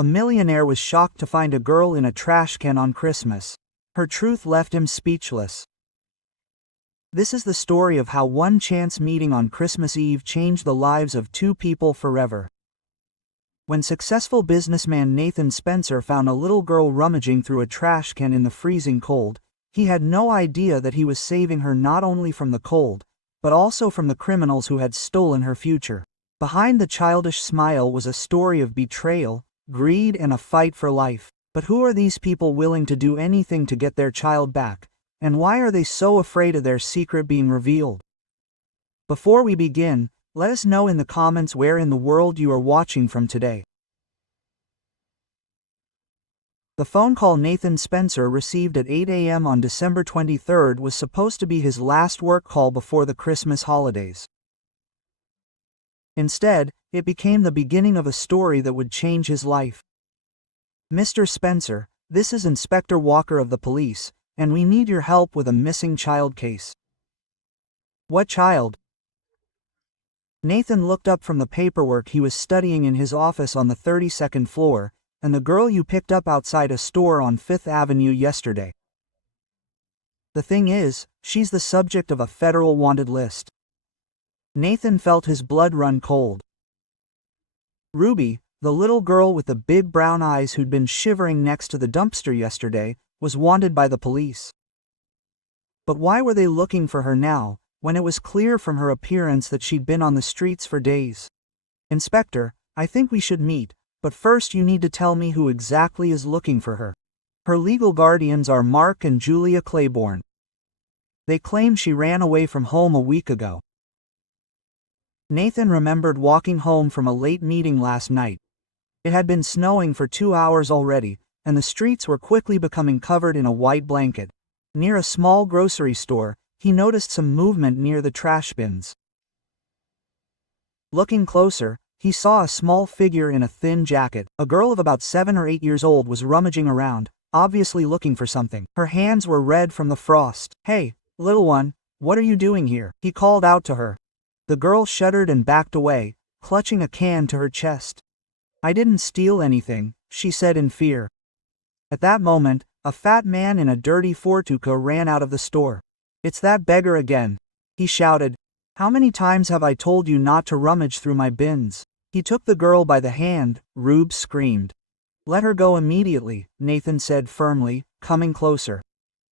A millionaire was shocked to find a girl in a trash can on Christmas. Her truth left him speechless. This is the story of how one chance meeting on Christmas Eve changed the lives of two people forever. When successful businessman Nathan Spencer found a little girl rummaging through a trash can in the freezing cold, he had no idea that he was saving her not only from the cold, but also from the criminals who had stolen her future. Behind the childish smile was a story of betrayal, greed, and a fight for life. But who are these people willing to do anything to get their child back? And why are they so afraid of their secret being revealed? Before we begin, let us know in the comments where in the world you are watching from today. The phone call Nathan Spencer received at 8 a.m. on December 23rd was supposed to be his last work call before the Christmas holidays. Instead, it became the beginning of a story that would change his life. "Mr. Spencer, this is Inspector Walker of the police, and we need your help with a missing child case." "What child?" Nathan looked up from the paperwork he was studying in his office on the 32nd floor, and the girl you picked up outside a store on 5th Avenue yesterday. The thing is, she's the subject of a federal wanted list. Nathan felt his blood run cold. Ruby, the little girl with the big brown eyes who'd been shivering next to the dumpster yesterday, was wanted by the police. But why were they looking for her now, when it was clear from her appearance that she'd been on the streets for days? "Inspector, I think we should meet, but first you need to tell me who exactly is looking for her." "Her legal guardians are Mark and Julia Claiborne. They claim she ran away from home a week ago." Nathan remembered walking home from a late meeting last night. It had been snowing for 2 hours already, and the streets were quickly becoming covered in a white blanket. Near a small grocery store, he noticed some movement near the trash bins. Looking closer, he saw a small figure in a thin jacket. A girl of about 7 or 8 years old was rummaging around, obviously looking for something. Her hands were red from the frost. "Hey, little one, what are you doing here?" he called out to her. The girl shuddered and backed away, clutching a can to her chest. "I didn't steal anything," she said in fear. At that moment, a fat man in a dirty fartuka ran out of the store. "It's that beggar again," he shouted. "How many times have I told you not to rummage through my bins?" He took the girl by the hand. Rube screamed. "Let her go immediately," Nathan said firmly, coming closer.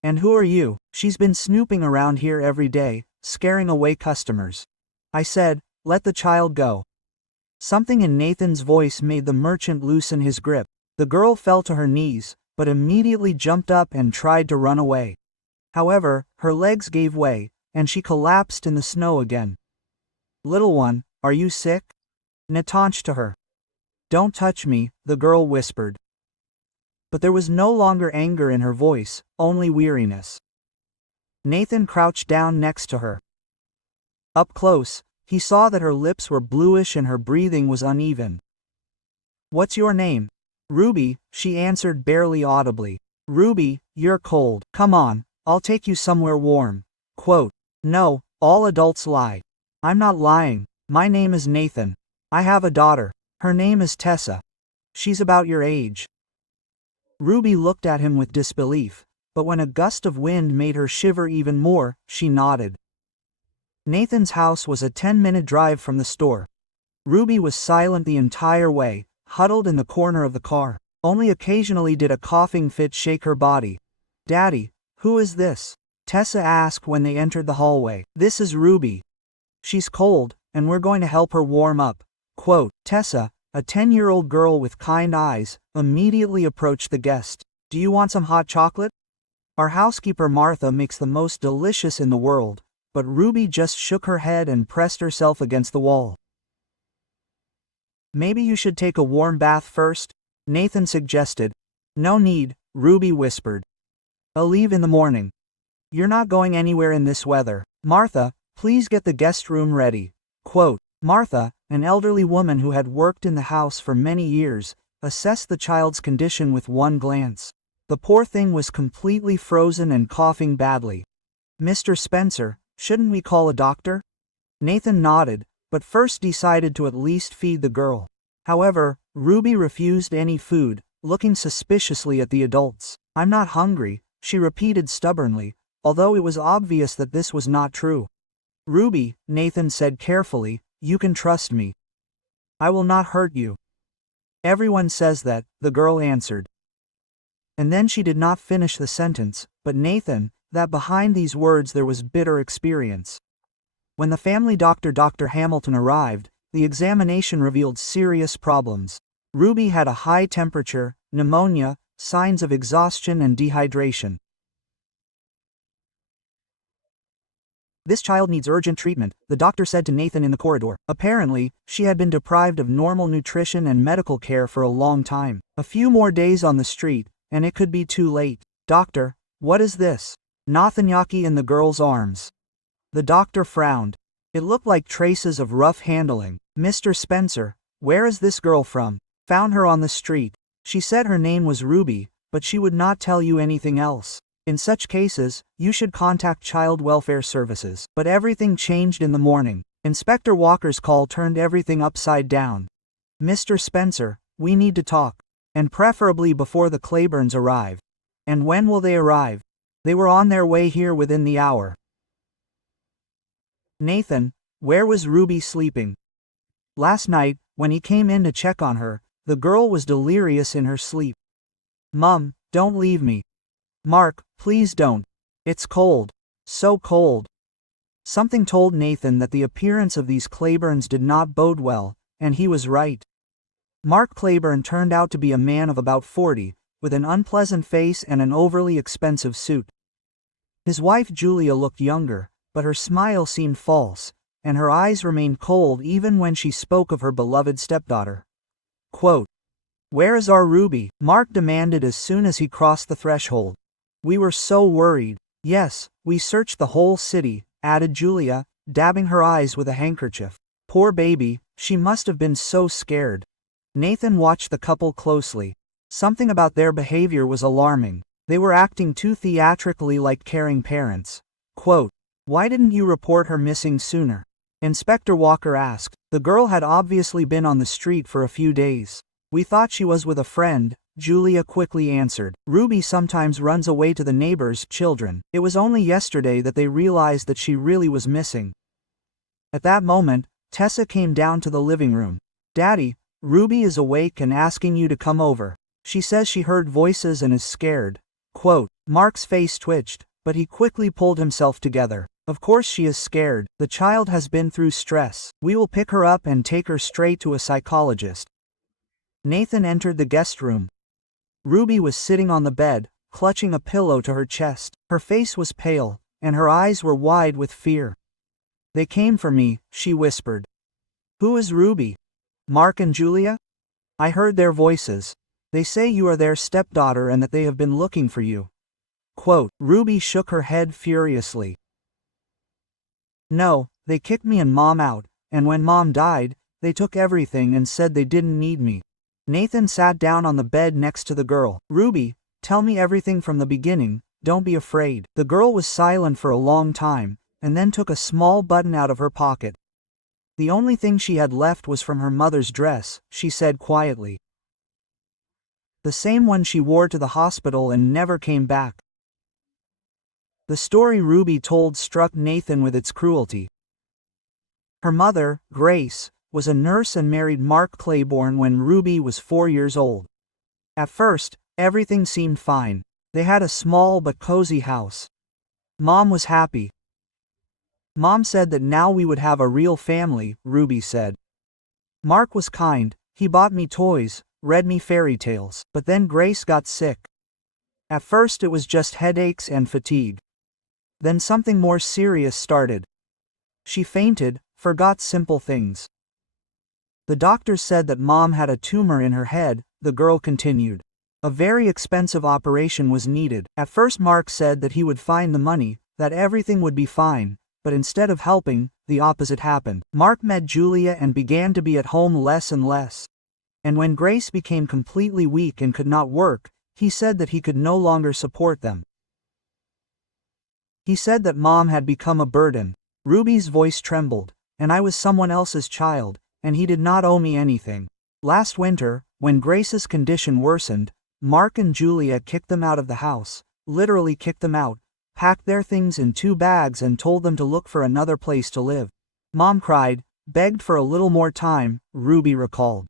"And who are you?" "She's been snooping around here every day, scaring away customers." I said, "Let the child go." Something in Nathan's voice made the merchant loosen his grip. The girl fell to her knees, but immediately jumped up and tried to run away. However, her legs gave way, and she collapsed in the snow again. "Little one, are you sick?" Nataunched to her. "Don't touch me," the girl whispered. But there was no longer anger in her voice, only weariness. Nathan crouched down next to her. Up close, he saw that her lips were bluish and her breathing was uneven. "What's your name?" "Ruby," she answered barely audibly. "Ruby, you're cold. Come on, I'll take you somewhere warm." Quote, "No, all adults lie." "I'm not lying. My name is Nathan. I have a daughter. Her name is Tessa. She's about your age." Ruby looked at him with disbelief, but when a gust of wind made her shiver even more, she nodded. Nathan's house was a 10-minute drive from the store. Ruby was silent the entire way, huddled in the corner of the car. Only occasionally did a coughing fit shake her body. "Daddy, who is this?" Tessa asked when they entered the hallway. "This is Ruby. She's cold, and we're going to help her warm up." Quote, Tessa, a 10-year-old girl with kind eyes, immediately approached the guest. "Do you want some hot chocolate? Our housekeeper Martha makes the most delicious in the world." But Ruby just shook her head and pressed herself against the wall. "Maybe you should take a warm bath first?" Nathan suggested. "No need," Ruby whispered. "I'll leave in the morning." "You're not going anywhere in this weather." "Martha, please get the guest room ready." Quote, Martha, an elderly woman who had worked in the house for many years, assessed the child's condition with one glance. The poor thing was completely frozen and coughing badly. "Mr. Spencer, shouldn't we call a doctor?" Nathan nodded, but first decided to at least feed the girl. However, Ruby refused any food, looking suspiciously at the adults. "I'm not hungry," she repeated stubbornly, although it was obvious that this was not true. "Ruby," Nathan said carefully, "you can trust me. I will not hurt you." "Everyone says that," the girl answered. And then she did not finish the sentence, but Nathan, that behind these words there was bitter experience. When the family doctor Dr. Hamilton arrived, the examination revealed serious problems. Ruby had a high temperature, pneumonia, signs of exhaustion and dehydration. "This child needs urgent treatment," the doctor said to Nathan in the corridor. Apparently, she had been deprived of normal nutrition and medical care for a long time. A few more days on the street, and it could be too late. "Doctor, what is this?" Nathanyaki in the girl's arms. The doctor frowned. It looked like traces of rough handling. "Mr. Spencer, where is this girl from?" "Found her on the street. She said her name was Ruby, but she would not tell you anything else. In such cases, you should contact Child Welfare Services." But everything changed in the morning. Inspector Walker's call turned everything upside down. "Mr. Spencer, we need to talk. And preferably before the Claibornes arrive." "And when will they arrive?" "They were on their way here within the hour." "Nathan, where was Ruby sleeping?" "Last night, when he came in to check on her, the girl was delirious in her sleep." "Mum, don't leave me." "Mark, please don't. It's cold. So cold." Something told Nathan that the appearance of these Claibornes did not bode well, and he was right. Mark Claiborne turned out to be a man of about 40, with an unpleasant face and an overly expensive suit. His wife Julia looked younger, but her smile seemed false, and her eyes remained cold even when she spoke of her beloved stepdaughter. Quote, "Where is our Ruby?" Mark demanded as soon as he crossed the threshold. "We were so worried." "Yes, we searched the whole city," added Julia, dabbing her eyes with a handkerchief. "Poor baby, she must have been so scared." Nathan watched the couple closely. Something about their behavior was alarming. They were acting too theatrically like caring parents. Quote, "Why didn't you report her missing sooner?" Inspector Walker asked. The girl had obviously been on the street for a few days. "We thought she was with a friend," Julia quickly answered. "Ruby sometimes runs away to the neighbors' children. It was only yesterday that they realized that she really was missing." At that moment, Tessa came down to the living room. "Daddy, Ruby is awake and asking you to come over. She says she heard voices and is scared." Quote, Mark's face twitched, but he quickly pulled himself together. "Of course she is scared. The child has been through stress. We will pick her up and take her straight to a psychologist." Nathan entered the guest room. Ruby was sitting on the bed, clutching a pillow to her chest. Her face was pale, and her eyes were wide with fear. "They came for me," she whispered. "Who is Ruby?" "Mark and Julia? I heard their voices. They say you are their stepdaughter and that they have been looking for you." Quote, Ruby shook her head furiously. "No, they kicked me and Mom out, and when Mom died, they took everything and said they didn't need me." Nathan sat down on the bed next to the girl. "Ruby, tell me everything from the beginning, don't be afraid." The girl was silent for a long time, and then took a small button out of her pocket. "The only thing she had left was from her mother's dress," she said quietly. "The same one she wore to the hospital and never came back." The story Ruby told struck Nathan with its cruelty. Her mother, Grace, was a nurse and married Mark Claiborne when Ruby was 4 years old. At first, everything seemed fine. They had a small but cozy house. Mom was happy. "Mom said that now we would have a real family," Ruby said. "Mark was kind, he bought me toys, read me fairy tales." But then Grace got sick. At first it was just headaches and fatigue. Then something more serious started. She fainted, forgot simple things. "The doctors said that Mom had a tumor in her head," the girl continued. "A very expensive operation was needed. At first Mark said that he would find the money, that everything would be fine, but instead of helping, the opposite happened. Mark met Julia and began to be at home less and less. And when Grace became completely weak and could not work, he said that he could no longer support them. He said that Mom had become a burden." Ruby's voice trembled. "And I was someone else's child, and he did not owe me anything." Last winter, when Grace's condition worsened, Mark and Julia kicked them out of the house, literally kicked them out, packed their things in 2 bags and told them to look for another place to live. Mom cried, begged for a little more time, Ruby recalled.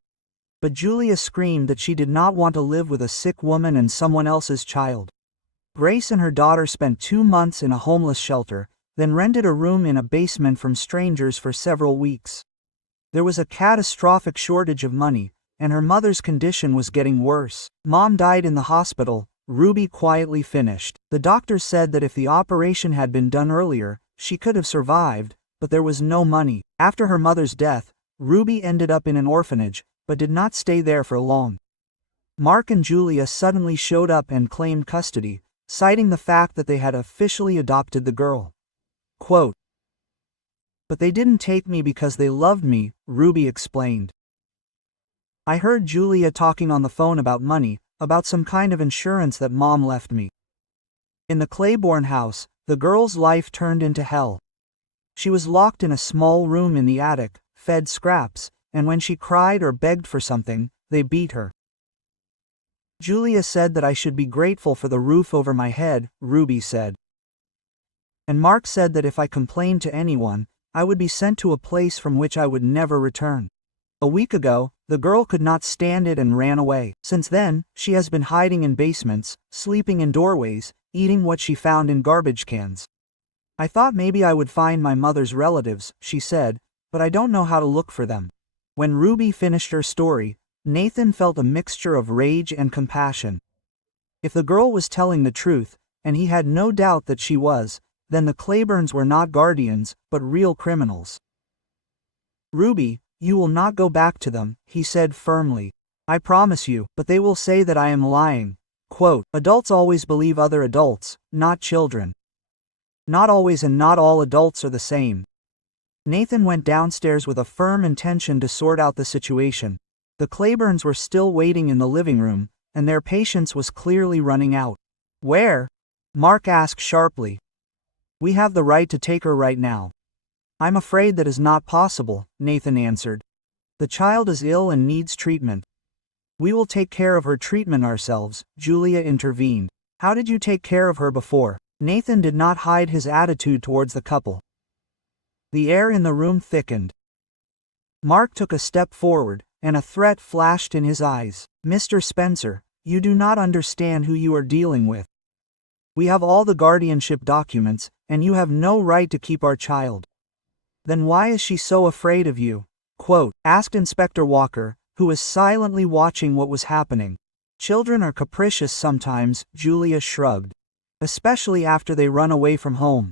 But Julia screamed that she did not want to live with a sick woman and someone else's child. Grace and her daughter spent 2 months in a homeless shelter, then rented a room in a basement from strangers for several weeks. There was a catastrophic shortage of money, and her mother's condition was getting worse. Mom died in the hospital, Ruby quietly finished. The doctors said that if the operation had been done earlier, she could have survived, but there was no money. After her mother's death, Ruby ended up in an orphanage, but did not stay there for long. Mark and Julia suddenly showed up and claimed custody, citing the fact that they had officially adopted the girl. Quote, "But they didn't take me because they loved me," Ruby explained. "I heard Julia talking on the phone about money, about some kind of insurance that Mom left me." In the Claiborne house, the girl's life turned into hell. She was locked in a small room in the attic, fed scraps, and when she cried or begged for something, they beat her. "Julia said that I should be grateful for the roof over my head," Ruby said. "And Mark said that if I complained to anyone, I would be sent to a place from which I would never return. A week ago, the girl could not stand it and ran away. Since then, she has been hiding in basements, sleeping in doorways, eating what she found in garbage cans. I thought maybe I would find my mother's relatives," she said, "but I don't know how to look for them." When Ruby finished her story, Nathan felt a mixture of rage and compassion. If the girl was telling the truth, and he had no doubt that she was, then the Claibornes were not guardians, but real criminals. "Ruby, you will not go back to them," he said firmly. "I promise you, but they will say that I am lying." Quote, "Adults always believe other adults, not children. Not always, and not all adults are the same." Nathan went downstairs with a firm intention to sort out the situation. The Claibornes were still waiting in the living room, and their patience was clearly running out. "Where?" Mark asked sharply. "We have the right to take her right now." "I'm afraid that is not possible," Nathan answered. "The child is ill and needs treatment." "We will take care of her treatment ourselves," Julia intervened. "How did you take care of her before?" Nathan did not hide his attitude towards the couple. The air in the room thickened. Mark took a step forward, and a threat flashed in his eyes. "Mr. Spencer, you do not understand who you are dealing with. We have all the guardianship documents, and you have no right to keep our child." "Then why is she so afraid of you?" Quote, asked Inspector Walker, who was silently watching what was happening. "Children are capricious sometimes," Julia shrugged. "Especially after they run away from home.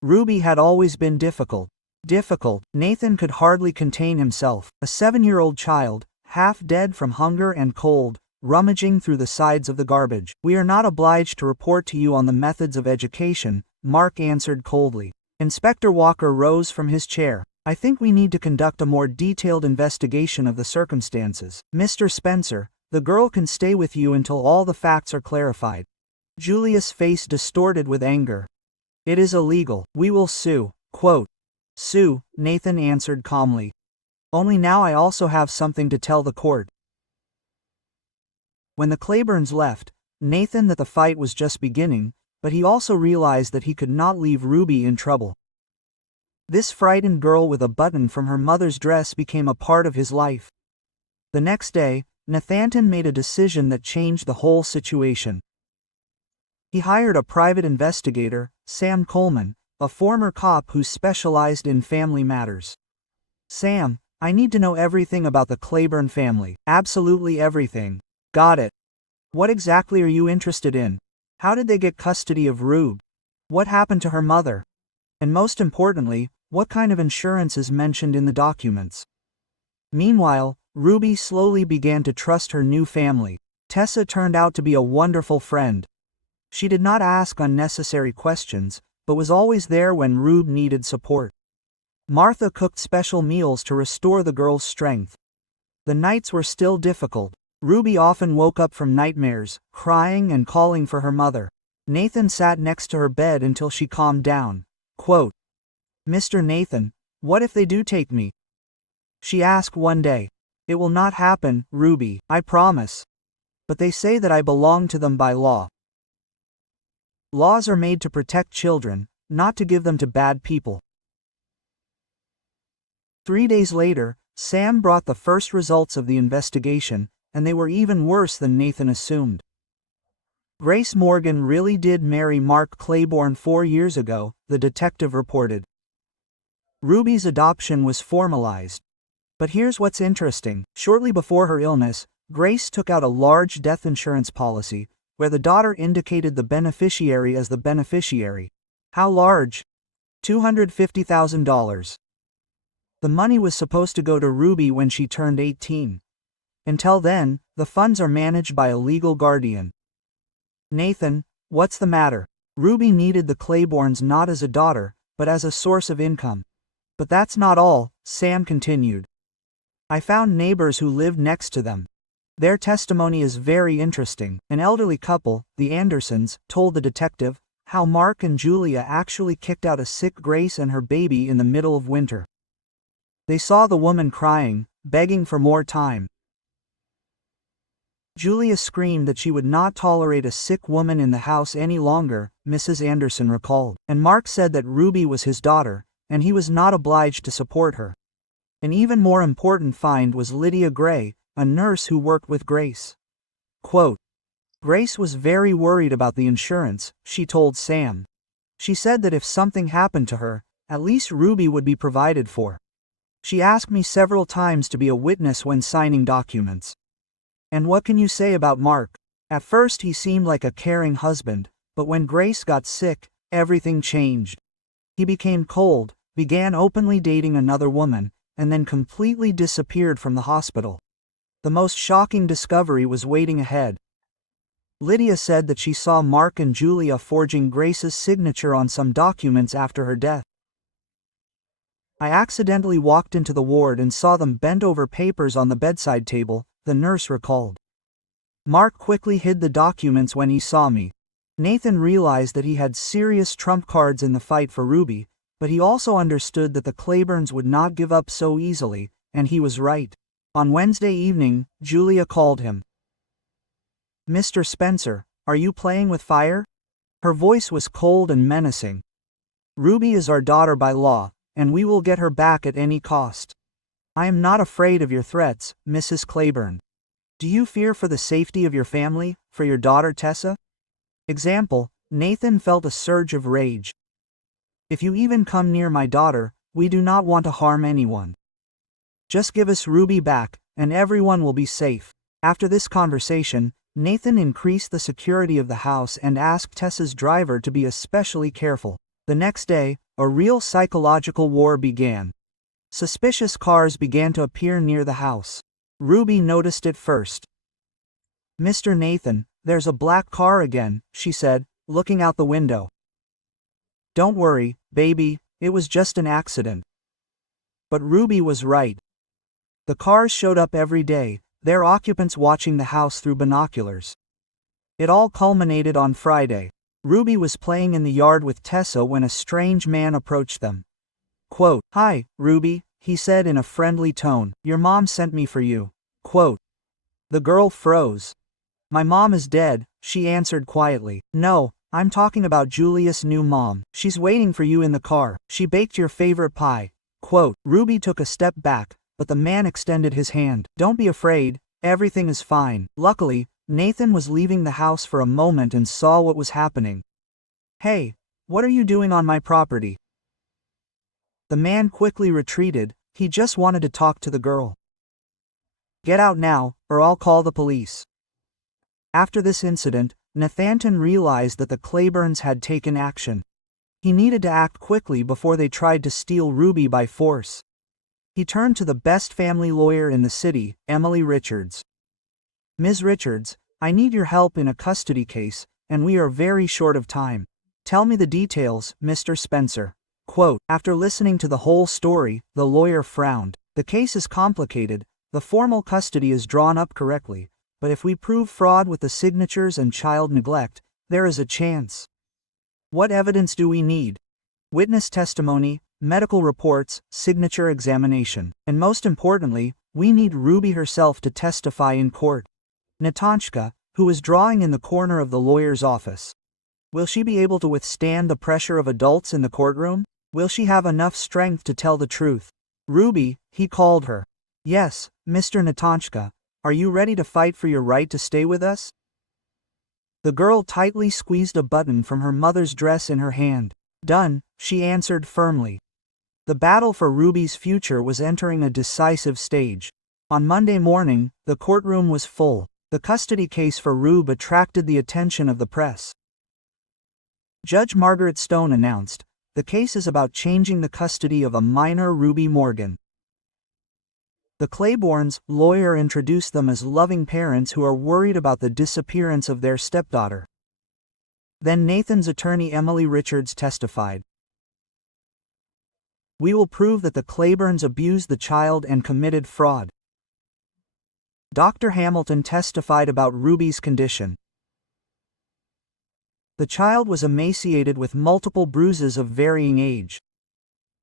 Ruby had always been difficult." Difficult, Nathan could hardly contain himself. A 7-year-old child, half dead from hunger and cold, rummaging through the sides of the garbage. "We are not obliged to report to you on the methods of education," Mark answered coldly. Inspector Walker rose from his chair. "I think we need to conduct a more detailed investigation of the circumstances. Mr. Spencer, the girl can stay with you until all the facts are clarified." Julia's face distorted with anger. "It is illegal. We will sue." Quote, "Sue," Nathan answered calmly. "Only now I also have something to tell the court." When the Claibornes left, Nathan knew that the fight was just beginning, but he also realized that he could not leave Ruby in trouble. This frightened girl with a button from her mother's dress became a part of his life. The next day, Nathan made a decision that changed the whole situation. He hired a private investigator, Sam Coleman, a former cop who specialized in family matters. "Sam, I need to know everything about the Claiborne family. Absolutely everything." "Got it. What exactly are you interested in? How did they get custody of Rube? What happened to her mother? And most importantly, what kind of insurance is mentioned in the documents?" Meanwhile, Ruby slowly began to trust her new family. Tessa turned out to be a wonderful friend. She did not ask unnecessary questions, but was always there when Rube needed support. Martha cooked special meals to restore the girl's strength. The nights were still difficult. Ruby often woke up from nightmares, crying and calling for her mother. Nathan sat next to her bed until she calmed down. Quote, "Mr. Nathan, what if they do take me?" she asked one day. It will not happen, Ruby, I promise. But they say that I belong to them by law. Laws are made to protect children, not to give them to bad people. 3 days later, Sam brought the first results of the investigation, and they were even worse than Nathan assumed. Grace Morgan really did marry Mark Claiborne 4 years ago, the detective reported. Ruby's adoption was formalized. But here's what's interesting. Shortly before her illness, Grace took out a large death insurance policy, where the daughter indicated the beneficiary as the beneficiary. How large? $250,000. The money was supposed to go to Ruby when she turned 18. Until then, the funds are managed by a legal guardian. Nathan, what's the matter? Ruby needed the Claibornes not as a daughter, but as a source of income. But that's not all, Sam continued. I found neighbors who lived next to them. Their testimony is very interesting. An elderly couple, the Andersons, told the detective how Mark and Julia actually kicked out a sick Grace and her baby in the middle of winter. They saw the woman crying, begging for more time. Julia screamed that she would not tolerate a sick woman in the house any longer, Mrs. Anderson recalled. And Mark said that Ruby was his daughter, and he was not obliged to support her. An even more important find was Lydia Gray, a nurse who worked with Grace. Quote, Grace was very worried about the insurance, she told Sam. She said that if something happened to her, at least Ruby would be provided for. She asked me several times to be a witness when signing documents. And what can you say about Mark? At first he seemed like a caring husband, but when Grace got sick, everything changed. He became cold, began openly dating another woman, and then completely disappeared from the hospital. The most shocking discovery was waiting ahead. Lydia said that she saw Mark and Julia forging Grace's signature on some documents after her death. I accidentally walked into the ward and saw them bent over papers on the bedside table, the nurse recalled. Mark quickly hid the documents when he saw me. Nathan realized that he had serious trump cards in the fight for Ruby, but he also understood that the Claibornes would not give up so easily, and he was right. On Wednesday evening, Julia called him. Mr. Spencer, are you playing with fire? Her voice was cold and menacing. Ruby is our daughter by law, and we will get her back at any cost. I am not afraid of your threats, Mrs. Claiborne. Do you fear for the safety of your family, for your daughter Tessa? Example, Nathan felt a surge of rage. If you even come near my daughter, we do not want to harm anyone. Just give us Ruby back, and everyone will be safe. After this conversation, Nathan increased the security of the house and asked Tessa's driver to be especially careful. The next day, a real psychological war began. Suspicious cars began to appear near the house. Ruby noticed it first. Mr. Nathan, there's a black car again, she said, looking out the window. Don't worry, baby, it was just an accident. But Ruby was right. The cars showed up every day, their occupants watching the house through binoculars. It all culminated on Friday. Ruby was playing in the yard with Tessa when a strange man approached them. Quote, Hi, Ruby, he said in a friendly tone. Your mom sent me for you. Quote. The girl froze. My mom is dead, she answered quietly. No, I'm talking about Julia's new mom. She's waiting for you in the car. She baked your favorite pie. Quote. Ruby took a step back, but the man extended his hand. Don't be afraid, everything is fine. Luckily, Nathan was leaving the house for a moment and saw what was happening. Hey, what are you doing on my property? The man quickly retreated, he just wanted to talk to the girl. Get out now, or I'll call the police. After this incident, Nathanton realized that the Claibornes had taken action. He needed to act quickly before they tried to steal Ruby by force. He turned to the best family lawyer in the city, Emily Richards. Ms. Richards, I need your help in a custody case, and we are very short of time. Tell me the details, Mr. Spencer. Quote, after listening to the whole story, the lawyer frowned. The case is complicated, the formal custody is drawn up correctly, but if we prove fraud with the signatures and child neglect, there is a chance. What evidence do we need? Witness testimony, medical reports, signature examination, and most importantly, We need Ruby herself to testify in court. Natanchka, who was drawing in the corner of the lawyer's office. Will she be able to withstand the pressure of adults in the courtroom? Will she have enough strength to tell the truth? Ruby, he called her. Yes, Mr. Natanchka, are you ready to fight for your right to stay with us? The girl tightly squeezed a button from her mother's dress in her hand. Done, she answered firmly. The battle for Ruby's future was entering a decisive stage. On Monday morning, the courtroom was full. The custody case for Rube attracted the attention of the press. Judge Margaret Stone announced, the case is about changing the custody of a minor Ruby Morgan. The Claibornes' lawyer introduced them as loving parents who are worried about the disappearance of their stepdaughter. Then Nathan's attorney Emily Richards testified. We will prove that the Claibornes abused the child and committed fraud. Dr. Hamilton testified about Ruby's condition. The child was emaciated with multiple bruises of varying age.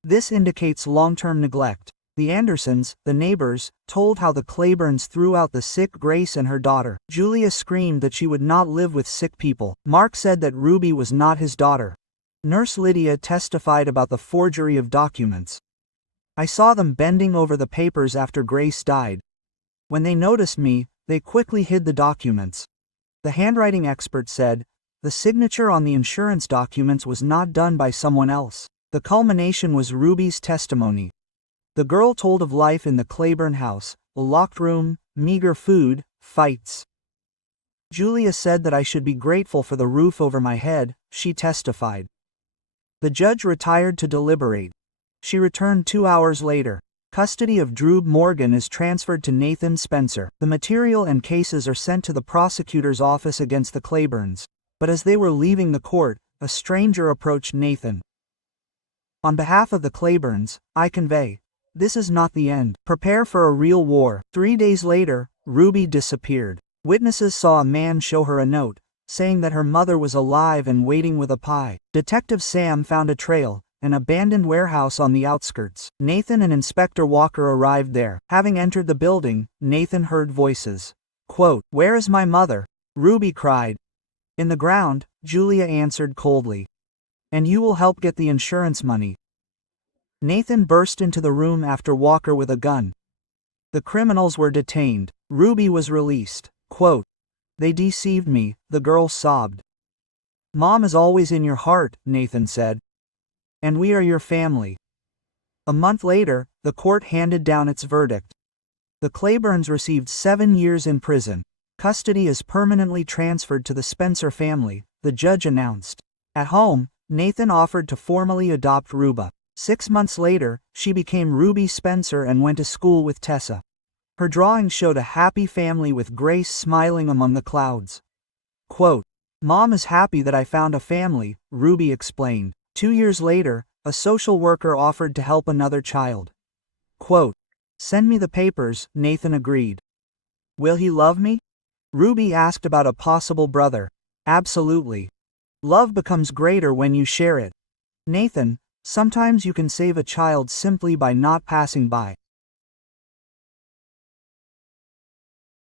This indicates long-term neglect. The Andersons, the neighbors, told how the Claibornes threw out the sick Grace and her daughter. Julia screamed that she would not live with sick people. Mark said that Ruby was not his daughter. Nurse Lydia testified about the forgery of documents. I saw them bending over the papers after Grace died. When they noticed me, they quickly hid the documents. The handwriting expert said, the signature on the insurance documents was not done by someone else. The culmination was Ruby's testimony. The girl told of life in the Claiborne house, a locked room, meager food, fights. Julia said that I should be grateful for the roof over my head, she testified. The judge retired to deliberate. She returned 2 hours later. Custody of Drew Morgan is transferred to Nathan Spencer. The material and cases are sent to the prosecutor's office against the Claibornes. But as they were leaving the court, a stranger approached Nathan. On behalf of the Claibornes, I convey, this is not the end. Prepare for a real war. 3 days later, Ruby disappeared. Witnesses saw a man show her a note, saying that her mother was alive and waiting with a pie. Detective Sam found a trail, an abandoned warehouse on the outskirts. Nathan and Inspector Walker arrived there. Having entered the building, Nathan heard voices. Quote, "Where is my mother?" Ruby cried. "In the ground," Julia answered coldly. "And you will help get the insurance money." Nathan burst into the room after Walker with a gun. The criminals were detained. Ruby was released. Quote, "They deceived me," the girl sobbed. "Mom is always in your heart," Nathan said. "And we are your family." A month later, the court handed down its verdict. The Claibornes received 7 years in prison. Custody is permanently transferred to the Spencer family, the judge announced. At home, Nathan offered to formally adopt Ruba. 6 months later, she became Ruby Spencer and went to school with Tessa. Her drawings showed a happy family with Grace smiling among the clouds. Quote, "Mom is happy that I found a family," Ruby explained. 2 years later, a social worker offered to help another child. Quote, "Send me the papers," Nathan agreed. "Will he love me?" Ruby asked about a possible brother. "Absolutely. Love becomes greater when you share it." Nathan, sometimes you can save a child simply by not passing by.